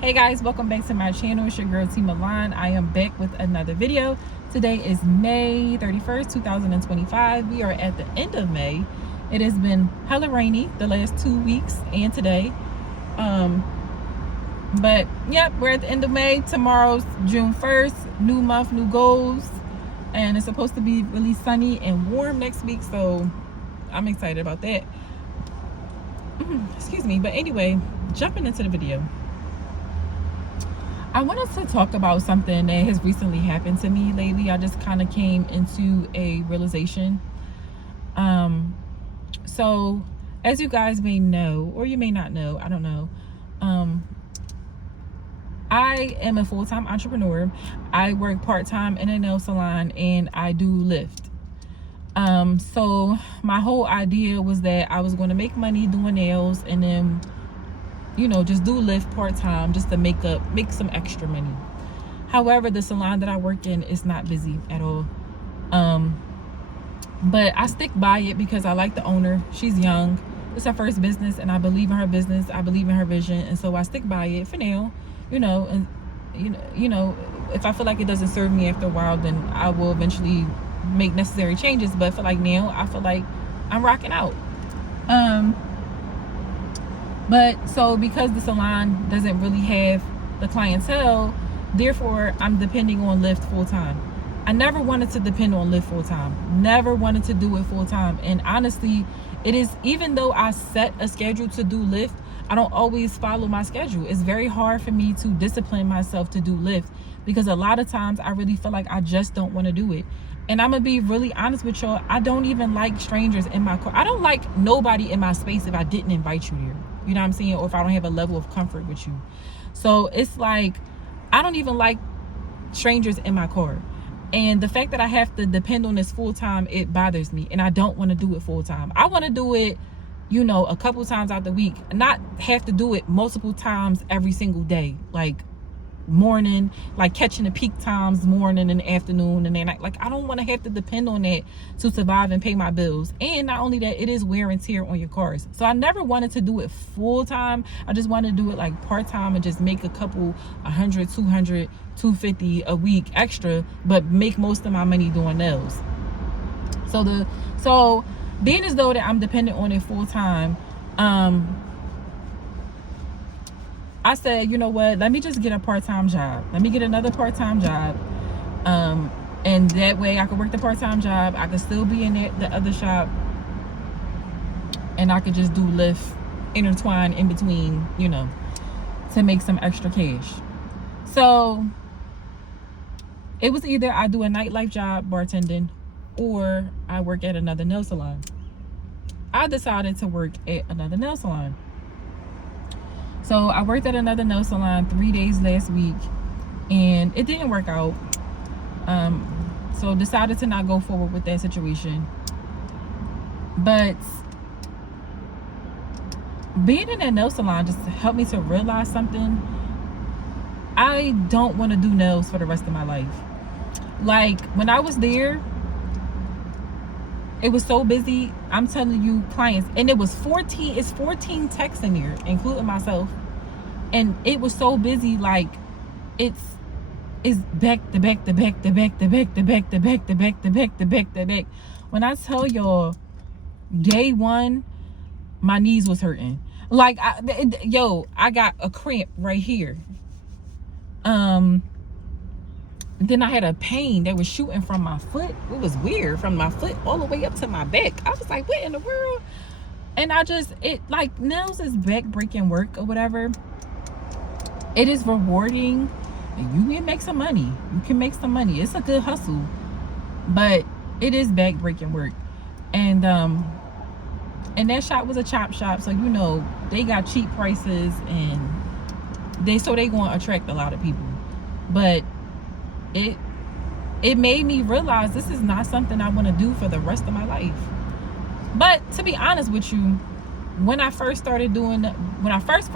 Hey guys, welcome back to my channel. It's your girl T Milan. I am back with another video. Today is May 31st 2025. We are at the end of May. It has been hella rainy the last 2 weeks and today, but yep, we're at the end of May. Tomorrow's June 1st. New month, new goals, and it's supposed to be really sunny and warm next week, so I'm excited about that. Excuse me. But anyway, jumping into the video, I wanted to talk about something that has recently happened to me lately. I just kind of came into a realization. So as you guys may know, or you may not know, I don't know, I am a full-time entrepreneur. I work part-time in a nail salon and I do Lyft. So my whole idea was that I was going to make money doing nails and then, you know, just do Lyft part-time just to make some extra money. However, the salon that I work in is not busy at all. But I stick by it because I like the owner. She's young. It's her first business and I believe in her business. I believe in her vision, and so I stick by it for now, you know. And you know, if I feel like it doesn't serve me after a while, then I will eventually make necessary changes. But for like now, I feel like I'm rocking out. But so because the salon doesn't really have the clientele, therefore I'm depending on Lyft full time. I never wanted to depend on Lyft full time. Never wanted to do it full time. And honestly, it is, even though I set a schedule to do Lyft, I don't always follow my schedule. It's very hard for me to discipline myself to do Lyft because a lot of times I really feel like I just don't want to do it. And I'm gonna be really honest with y'all, I don't even like strangers in my car. I don't like nobody in my space if I didn't invite you there. You know what I'm saying? Or if I don't have a level of comfort with you. So it's like, I don't even like strangers in my car. And the fact that I have to depend on this full time, it bothers me. And I don't want to do it full time. I want to do it, you know, a couple times out the week. Not have to do it multiple times every single day. Like morning, like catching the peak times, morning and afternoon and then night. Like I don't want to have to depend on that to survive and pay my bills. And not only that, it is wear and tear on your cars. So I never wanted to do it full time. I just wanted to do it like part time and just make a couple 100, 200, 250 a week extra, but make most of my money doing nails. So being as though that I'm dependent on it full time, I said, you know what, let me just get a part-time job. Let me get another part-time job. And that way I could work the part-time job. I could still be in the other shop. And I could just do Lyft intertwine in between, you know, to make some extra cash. So it was either I do a nightlife job bartending or I work at another nail salon. I decided to work at another nail salon. So I worked at another nail salon 3 days last week and it didn't work out. So decided to not go forward with that situation. But being in that nail salon just helped me to realize something. I don't want to do nails for the rest of my life. Like when I was there, it was so busy. I'm telling you, clients, and it's 14 techs in there, including myself. And it was so busy, like it's back to back to back to back to back to back to back to back to back to back to back. When I tell y'all, day one, my knees was hurting. Like I got a cramp right here. Then I had a pain that was shooting from my foot. It was weird, from my foot all the way up to my back. I was like, what in the world? And like nails is back breaking work or whatever. It is rewarding. You can make some money. You can make some money. It's a good hustle, but it is back breaking work. And that shop was a chop shop, so you know they got cheap prices and they gonna attract a lot of people. But it made me realize this is not something I want to do for the rest of my life. But to be honest with you, when I first started doing, when I first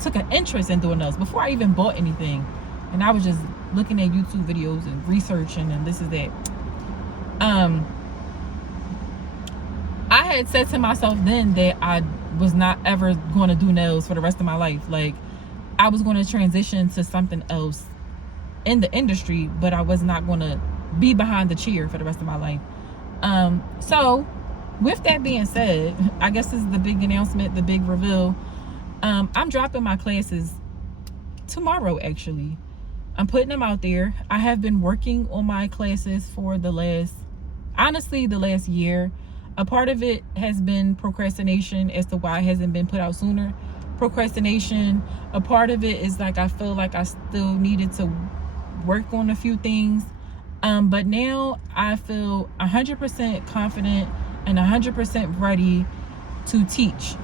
took an interest in doing those, before I even bought anything, and I was just looking at YouTube videos and researching and this is that, I had said to myself then that I was not ever going to do nails for the rest of my life. Like I was going to transition to something else in the industry, but I was not going to be behind the chair for the rest of my life. So with that being said, I guess this is the big announcement, the big reveal. I'm dropping my classes tomorrow. Actually, I'm putting them out there. I have been working on my classes for the last year. A part of it has been procrastination as to why it hasn't been put out sooner. Procrastination. A part of it is like I feel like I still needed to work on a few things. But now I feel 100% confident and 100% ready to teach.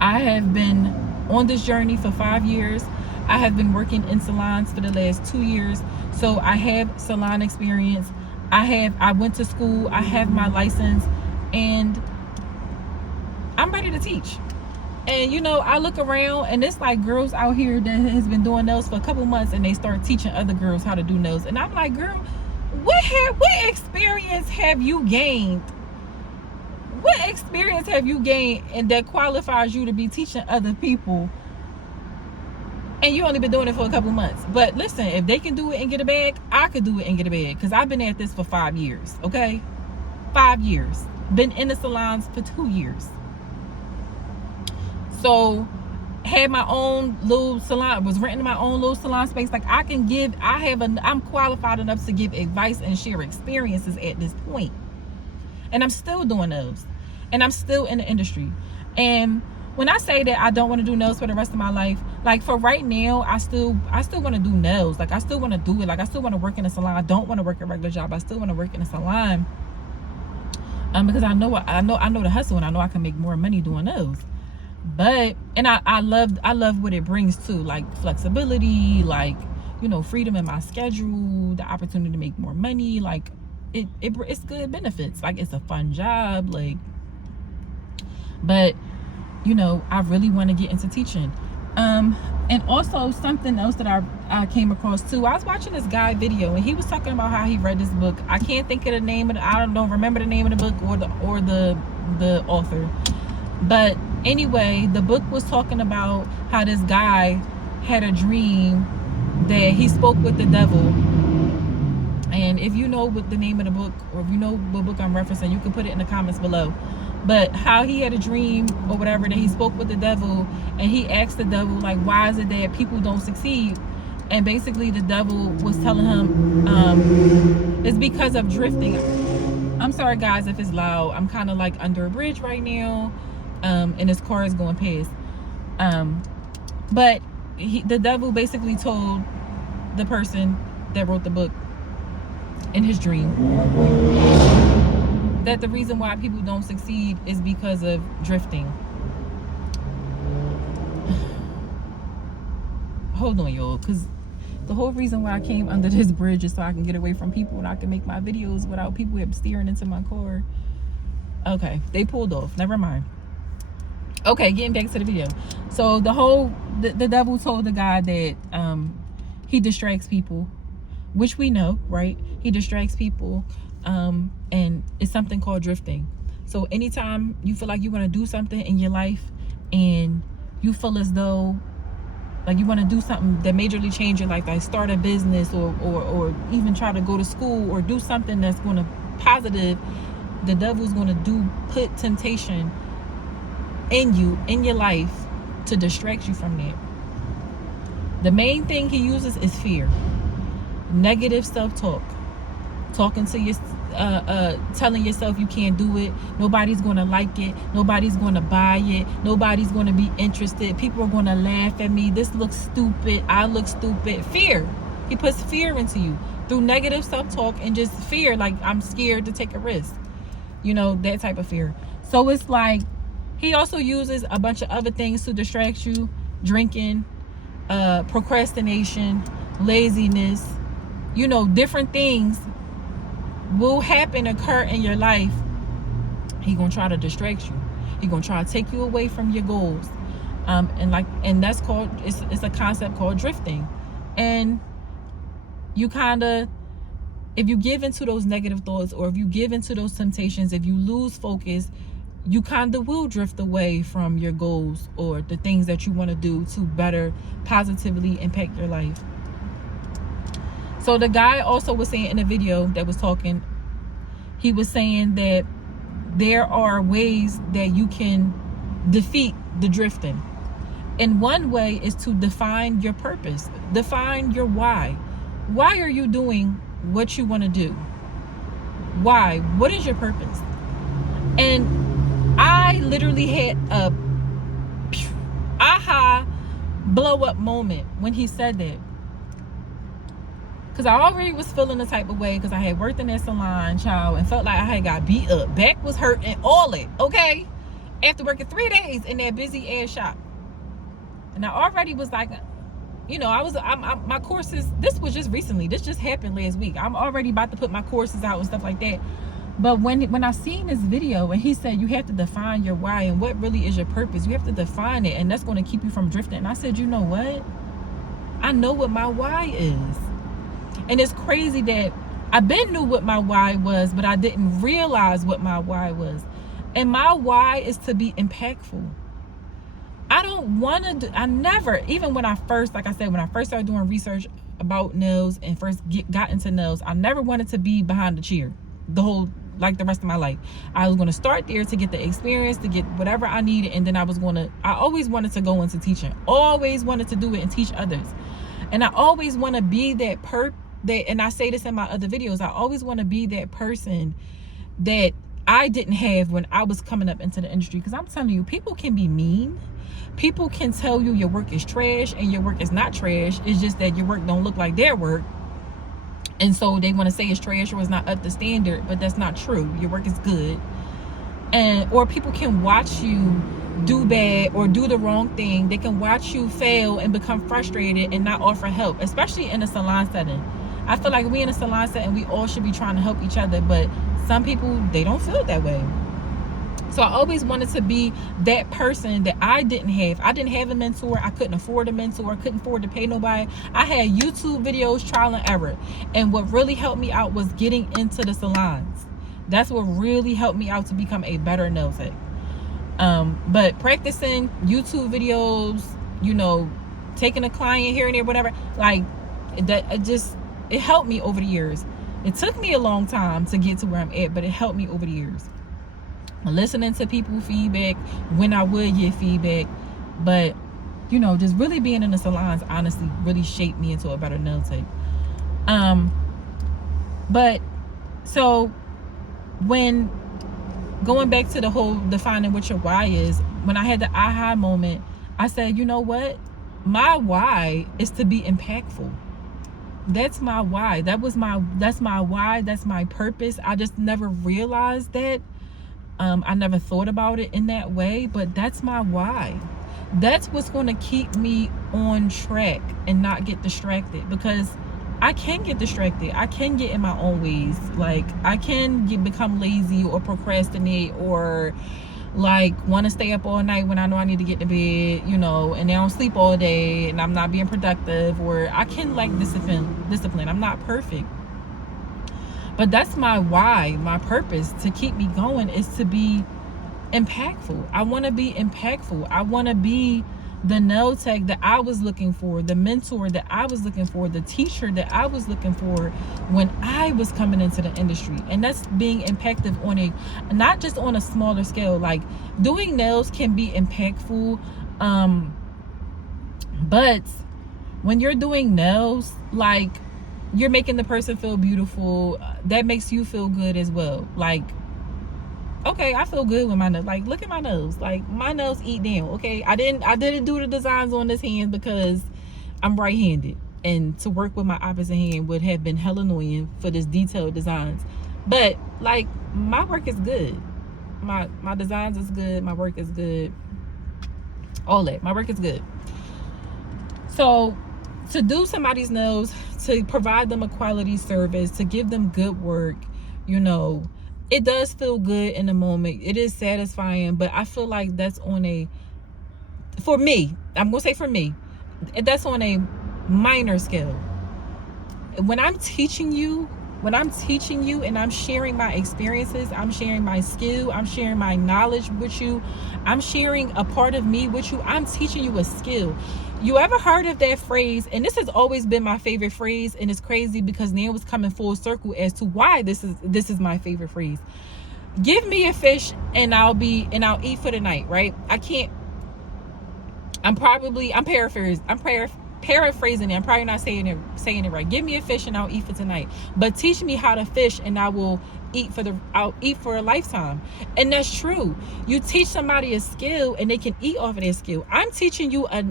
I have been on this journey for 5 years. I have been working in salons for the last 2 years. So I have salon experience. I went to school. I have my license, and I'm ready to teach. And you know, I look around and it's like girls out here that has been doing nails for a couple months, and they start teaching other girls how to do nails. And I'm like, girl, what experience have you gained? What experience have you gained and that qualifies you to be teaching other people? And you only been doing it for a couple months. But listen, if they can do it and get a bag, I could do it and get a bag. Because I've been at this for 5 years, okay? 5 years. Been in the salons for 2 years. So, had my own little salon, was renting my own little salon space. Like, I'm qualified enough to give advice and share experiences at this point. And I'm still doing those. And I'm still in the industry. And when I say that I don't want to do nails for the rest of my life, like for right now, I still want to do nails. Like I still want to do it. Like I still want to work in a salon. I don't want to work a regular job. I still want to work in a salon. Because I know the hustle, and I know I can make more money doing those. But I love what it brings too, like flexibility, like, you know, freedom in my schedule, the opportunity to make more money. Like it's good benefits. Like it's a fun job. Like, but you know, I really want to get into teaching. And also something else that I came across too. I was watching this guy video, and he was talking about how he read this book. I can't think of the name of it. I don't remember the name of the book or the author. But anyway, the book was talking about how this guy had a dream that he spoke with the devil. And if you know what the name of the book, or if you know what book I'm referencing, you can put it in the comments below. But how he had a dream or whatever, that he spoke with the devil, and he asked the devil, like, why is it that people don't succeed? And basically the devil was telling him, it's because of drifting. I'm sorry guys if it's loud. I'm kind of like under a bridge right now, and this car is going past. But the devil basically told the person that wrote the book in his dream that the reason why people don't succeed is because of drifting. Hold on, y'all, because the whole reason why I came under this bridge is so I can get away from people and I can make my videos without people steering into my car. Okay, they pulled off. Never mind. Okay, getting back to the video. So the devil told the guy that he distracts people, which we know, right? He distracts people. And it's something called drifting. So anytime you feel like you want to do something in your life, and you feel as though like you want to do something that majorly change your life, like start a business or even try to go to school or do something that's going to positive, the devil's going to put temptation in your life to distract you from that. The main thing he uses is fear, negative self-talk. Talking to you, telling yourself you can't do it, nobody's gonna like it, nobody's gonna buy it, nobody's gonna be interested, people are gonna laugh at me, this looks stupid, I look stupid. Fear. He puts fear into you through negative self-talk and just fear, like I'm scared to take a risk, you know, that type of fear. So it's like he also uses a bunch of other things to distract you: drinking, procrastination, laziness, you know, different things will occur in your life. He gonna try to distract you. He gonna try to take you away from your goals. And that's called, it's a concept called drifting. And you kind of, if you give into those negative thoughts, or if you give into those temptations, if you lose focus, you kind of will drift away from your goals or the things that you want to do to better positively impact your life. So the guy also was saying in the video that was talking, he was saying that there are ways that you can defeat the drifting. And one way is to define your purpose, define your why. Why are you doing what you want to do? Why? What is your purpose? And I literally had a aha blow up moment when he said that. Because I already was feeling the type of way because I had worked in that salon, child, and felt like I had got beat up. Back was hurting, all it, okay? After working 3 days in that busy ass shop. And I already was like, you know, my courses, this was just recently. This just happened last week. I'm already about to put my courses out and stuff like that. But when I seen this video and he said you have to define your why and what really is your purpose, you have to define it, and that's going to keep you from drifting. And I said, you know what? I know what my why is. And it's crazy that I been knew what my why was, but I didn't realize what my why was. And my why is to be impactful. I don't want to do, I never, even when I first, like I said, when I first started doing research about nails and first got into nails, I never wanted to be behind the chair like the rest of my life. I was going to start there to get the experience, to get whatever I needed, and then I always wanted to go into teaching. Always wanted to do it and teach others. And I always want to be that and I say this in my other videos, I always want to be that person that I didn't have when I was coming up into the industry. Because I'm telling you, people can be mean. People can tell you your work is trash and your work is not trash. It's just that your work don't look like their work. And so they want to say it's trash or it's not up to standard, but that's not true. Your work is good. Or people can watch you do bad or do the wrong thing. They can watch you fail and become frustrated and not offer help, especially in a salon setting. I feel like we in a salon setting, we all should be trying to help each other, but some people, they don't feel that way. So I always wanted to be that person that I didn't have. I didn't have a mentor. I couldn't afford a mentor. I couldn't afford to pay nobody. I had YouTube videos, trial and error. And what really helped me out was getting into the salons. That's what really helped me out to become a better nail tech. But practicing YouTube videos, you know, taking a client here and there, whatever, like that, it helped me over the years. It took me a long time to get to where I'm at, but it helped me over the years. Listening to people's feedback when I would get feedback, but you know, just really being in the salons honestly really shaped me into a better nail tech. But so when going back to the whole defining what your why is, when I had the aha moment, I said, you know what, my why is to be impactful. That's my why. That's my why. That's my purpose. I just never realized that. I never thought about it in that way, but that's my why. That's what's going to keep me on track and not get distracted, because I can get distracted. I can get in my own ways. Like I can become lazy or procrastinate or like want to stay up all night when I know I need to get to bed, you know, and I don't sleep all day and I'm not being productive, or I can lack discipline. I'm not perfect. But that's my why, my purpose to keep me going is to be impactful. I want to be impactful. I want to be the nail tech that I was looking for, the mentor that I was looking for, the teacher that I was looking for when I was coming into the industry. And that's being impactful on not just on a smaller scale. Like doing nails can be impactful, but when you're doing nails, like you're making the person feel beautiful, that makes you feel good as well. Like, okay, I feel good with my nails. Like, look at my nails. Like, my nails eat down. Okay, I didn't do the designs on this hand because I'm right-handed, and to work with my opposite hand would have been hell annoying for this detailed designs. But like, my work is good. My designs is good. My work is good. All that. My work is good. So to do somebody's nails, to provide them a quality service, to give them good work, you know, it does feel good in the moment. It is satisfying, but I feel like that's for me, that's on a minor scale. When I'm teaching you When I'm teaching you and I'm sharing my experiences, I'm sharing my skill, I'm sharing my knowledge with you, I'm sharing a part of me with you, I'm teaching you a skill. You ever heard of that phrase? And this has always been my favorite phrase, and it's crazy because now it's coming full circle as to why this is my favorite phrase. Give me a fish and I'll eat for the night, right? I'm paraphrasing it. I'm probably not saying it right. Give me a fish and I'll eat for tonight. But teach me how to fish and I'll eat for a lifetime. And that's true. You teach somebody a skill and they can eat off of their skill. I'm teaching you a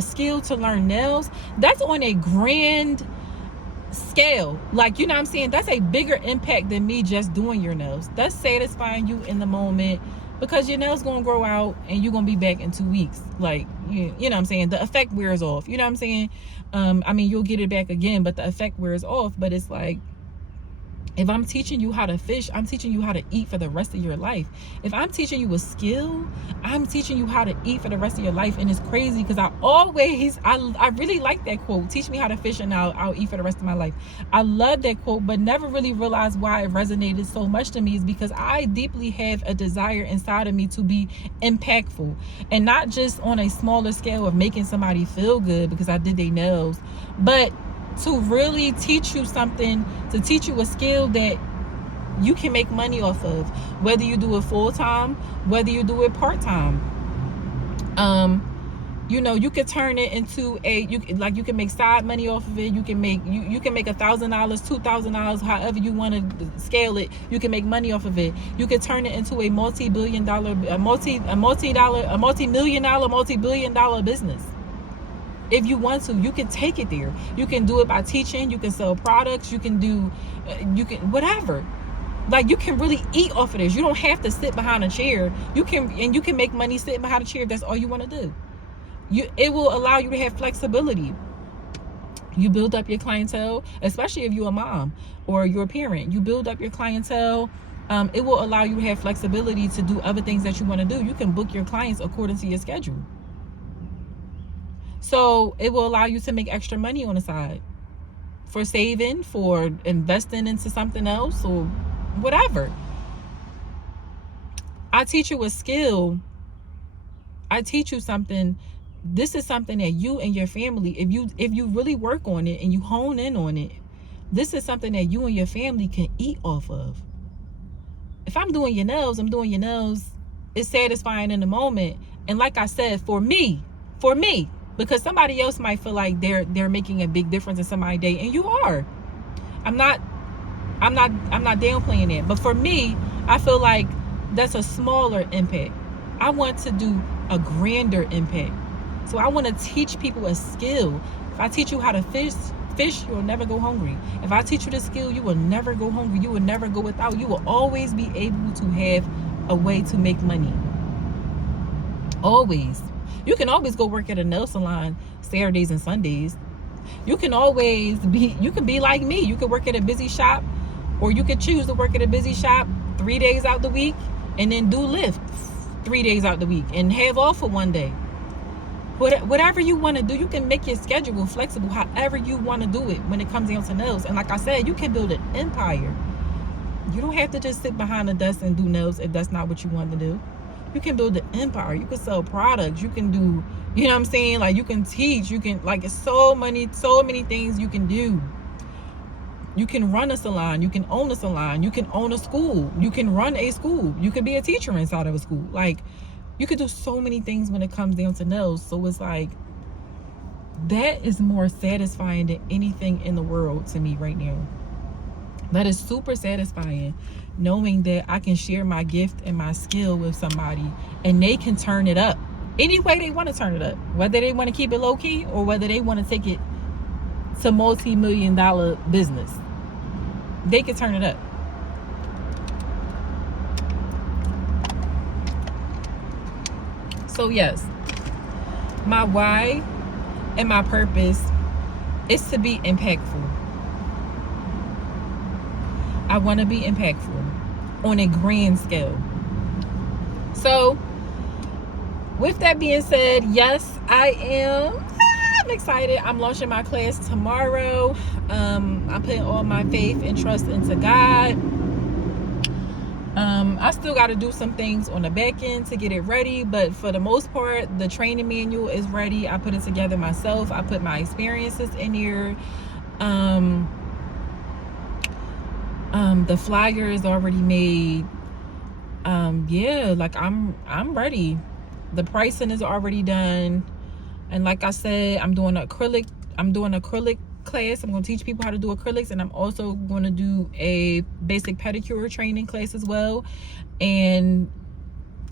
skill to learn nails. That's on a grand scale. Like, you know what I'm saying? That's a bigger impact than me just doing your nails. That's satisfying you in the moment, because your nails gonna grow out and you're gonna be back in 2 weeks. Like, you know what I'm saying? The effect wears off. You know what I'm saying? I mean, you'll get it back again, but the effect wears off. But it's like, if I'm teaching you how to fish, I'm teaching you how to eat for the rest of your life. If I'm teaching you a skill, I'm teaching you how to eat for the rest of your life. And it's crazy because I really like that quote. Teach me how to fish and I'll eat for the rest of my life. I love that quote, but never really realized why it resonated so much to me is because I deeply have a desire inside of me to be impactful, and not just on a smaller scale of making somebody feel good because I did their nails, but to really teach you something, to teach you a skill that you can make money off of, whether you do it full-time, whether you do it part-time. You know, you could turn it into you can make side money off of it. You can make $1,000, $2,000, however you want to scale it. You can make money off of it. You could turn it into a multi-billion dollar business. If you want to, you can take it there. You can do it by teaching. You can sell products. You can do, whatever. Like, you can really eat off of this. You don't have to sit behind a chair. You can make money sitting behind a chair if that's all you want to do. It will allow you to have flexibility. You build up your clientele, especially if you're a mom or you're a parent. You build up your clientele. It will allow you to have flexibility to do other things that you want to do. You can book your clients according to your schedule. So it will allow you to make extra money on the side for saving, for investing into something else, or whatever. I teach you a skill. I teach you something. This is something that you and your family, if you really work on it and you hone in on it, this is something that you and your family can eat off of. If I'm doing your nails, it's satisfying in the moment. And like I said, for me, because somebody else might feel like they're making a big difference in somebody's day, and you are. I'm not downplaying it, but for me, I feel like that's a smaller impact. I want to do a grander impact. So I want to teach people a skill. If I teach you how to fish, you will never go hungry. If I teach you the skill, you will never go hungry. You will never go without. You will always be able to have a way to make money. Always. You can always go work at a nail salon Saturdays and Sundays. You can be like me. You could work at a busy shop, or you could choose to work at a busy shop 3 days out the week and then do Lyft 3 days out the week and have off for 1 day. Whatever you want to do, you can make your schedule flexible however you want to do it when it comes down to nails. And like I said, you can build an empire. You don't have to just sit behind a desk and do nails if that's not what you want to do. You can build an empire. You can sell products. You can do, you know what I'm saying? Like, you can teach. You can, like, it's so many things you can do. You can run a salon. You can own a salon. You can own a school. You can run a school. You could be a teacher inside of a school. Like, you could do so many things when it comes down to nails. So it's like, that is more satisfying than anything in the world to me right now. That is super satisfying, knowing that I can share my gift and my skill with somebody and they can turn it up any way they want to turn it up, whether they want to keep it low key or whether they want to take it to multi-million-dollar business. They can turn it up. So yes, my why and my purpose is to be impactful. I want to be impactful on a grand scale. So with that being said, yes, I am I'm excited. I'm launching my class tomorrow. I'm putting all my faith and trust into God. I still got to do some things on the back end to get it ready, but for the most part, the training manual is ready. I put it together myself. I put my experiences in here. The flyer is already made. Yeah, like I'm ready. The pricing is already done, and like I said, I'm doing acrylic class. I'm going to teach people how to do acrylics, and I'm also going to do a basic pedicure training class as well. And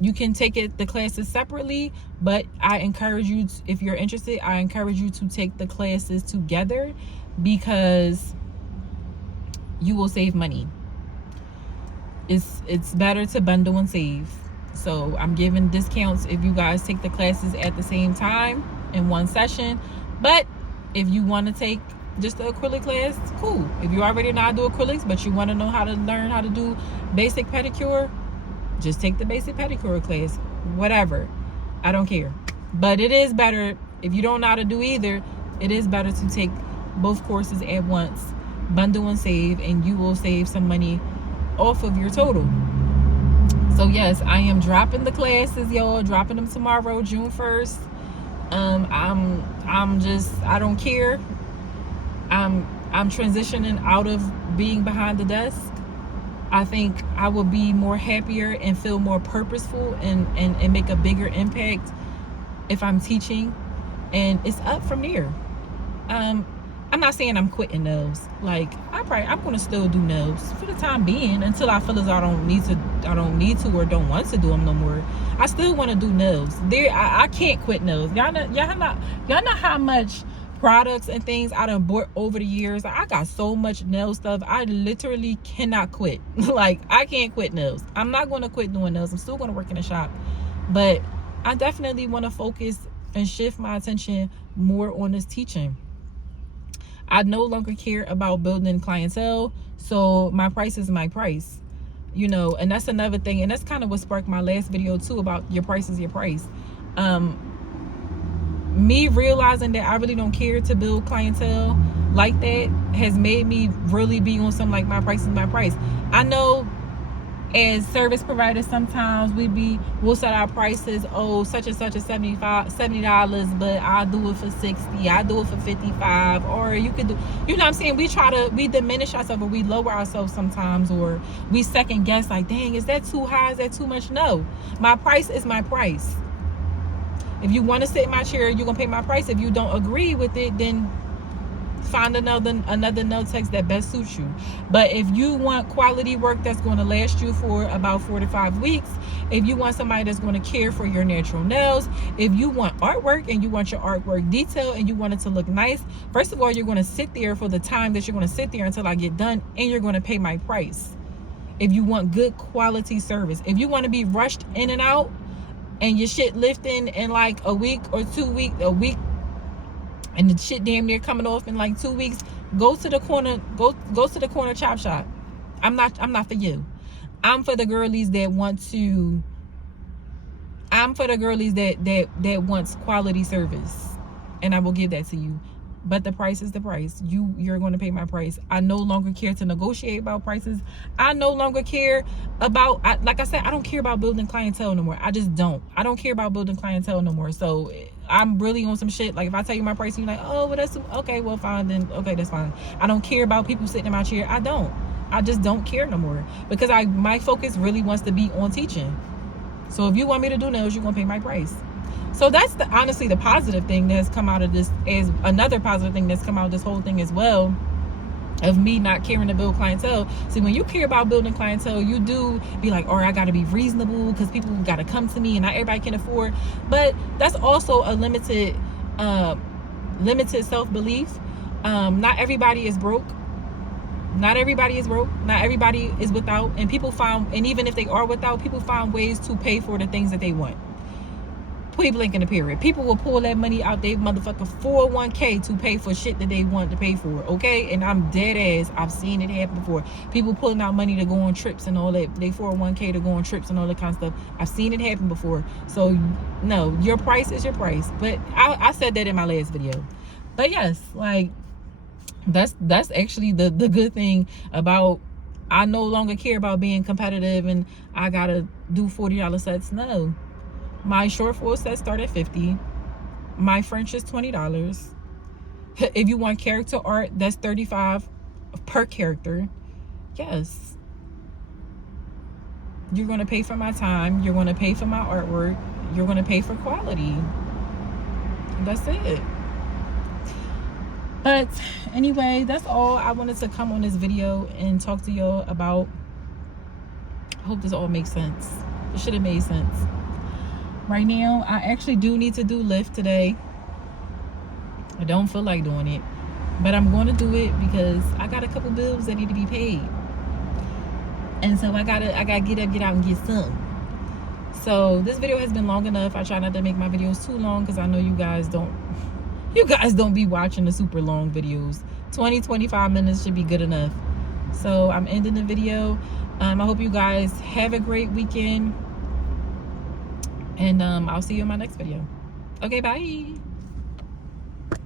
you can take the classes separately, but I encourage you to, if you're interested, I encourage you to take the classes together, because you will save money. It's better to bundle and save. So I'm giving discounts if you guys take the classes at the same time in one session. But if you want to take just the acrylic class, cool. If you already know how to do acrylics, but you want to know how to learn how to do basic pedicure, just take the basic pedicure class. Whatever, I don't care. But it is better, if you don't know how to do either, it is better to take both courses at once, bundle and save, and you will save some money off of your total. So yes, I am dropping the classes, y'all. Dropping them tomorrow, June 1st. I don't care. I'm transitioning out of being behind the desk. I think I will be more happier and feel more purposeful and make a bigger impact if I'm teaching, and it's up from there. I'm not saying I'm quitting nails. Like, I'm gonna still do nails for the time being until I feel as I don't need to or don't want to do them no more. I still want to do nails. I can't quit nails. Y'all know how much products and things I done bought over the years. I got so much nail stuff. I literally cannot quit. Like, I can't quit nails. I'm not gonna quit doing nails. I'm still gonna work in the shop, but I definitely want to focus and shift my attention more on this teaching. I no longer care about building clientele, so my price is my price, you know. And that's another thing, and that's kind of what sparked my last video too, about your price is your price. Me realizing that I really don't care to build clientele like that has made me really be on some, like, my price is my price. I know as service providers, sometimes we'll set our prices, oh, such and such is $70, but I'll do it for $60, I'll do it for $55, or you could do, you know what I'm saying? We diminish ourselves, or we lower ourselves sometimes, or we second guess, like, dang, is that too high, is that too much? No, my price is my price. If you want to sit in my chair, you're gonna pay my price. If you don't agree with it, then find another nail tech that best suits you. But if you want quality work that's going to last you for about 4 to 5 weeks, if you want somebody that's going to care for your natural nails, if you want artwork and you want your artwork detailed and you want it to look nice, first of all, you're going to sit there for the time that you're going to sit there until I get done, and you're going to pay my price. If you want good quality service, if you want to be rushed in and out and your shit lifting in like a week or 2 weeks, a week, and the shit damn near coming off in like 2 weeks, go to the corner chop shop. I'm not for you. I'm for the girlies that want to, I'm for the girlies that wants quality service, and I will give that to you. But the price is the price. You're going to pay my price. I no longer care to negotiate about prices. I no longer care about, like I said, I don't care about building clientele no more. I just don't. I don't care about building clientele no more. So I'm really on some shit. Like, if I tell you my price, you're like, oh, well, that's okay. Well, fine then. Okay, that's fine. I don't care about people sitting in my chair. I just don't care no more, because my focus really wants to be on teaching. So if you want me to do nails, you're gonna pay my price. So that's honestly the positive thing that has come out of this, is another positive thing that's come out of this whole thing as well, of me not caring to build clientele. See, when you care about building clientele, you do be like, oh, I gotta be reasonable because people gotta come to me and not everybody can afford. But that's also a limited self-belief. Not everybody is broke. Not everybody is broke. Not everybody is without. And even if they are without, people find ways to pay for the things that they want. Point blank in the period. People will pull that money out their motherfucking 401k to pay for shit that they want to pay for, okay? And I'm dead ass. I've seen it happen before. People pulling out money to go on trips and all that. They 401k to go on trips and all that kind of stuff. I've seen it happen before. So, no, your price is your price. But I said that in my last video. But yes, like that's actually the good thing about, I no longer care about being competitive and I gotta do $40 sets. No, my short foil sets start at $50. My French is $20. If you want character art, that's $35 per character. Yes, you're gonna pay for my time, you're gonna pay for my artwork, you're gonna pay for quality. That's it. But anyway, that's all I wanted to come on this video and talk to y'all about. I hope this all makes sense. It should have made sense. Right now, I actually do need to do lift today. I don't feel like doing it, but I'm going to do it because I got a couple bills that need to be paid. And so I gotta get up, get out, and get some. So this video has been long enough. I try not to make my videos too long because I know you guys don't be watching the super long videos. 20-25 minutes should be good enough. So I'm ending the video. I hope you guys have a great weekend, and I'll see you in my next video. Okay, bye.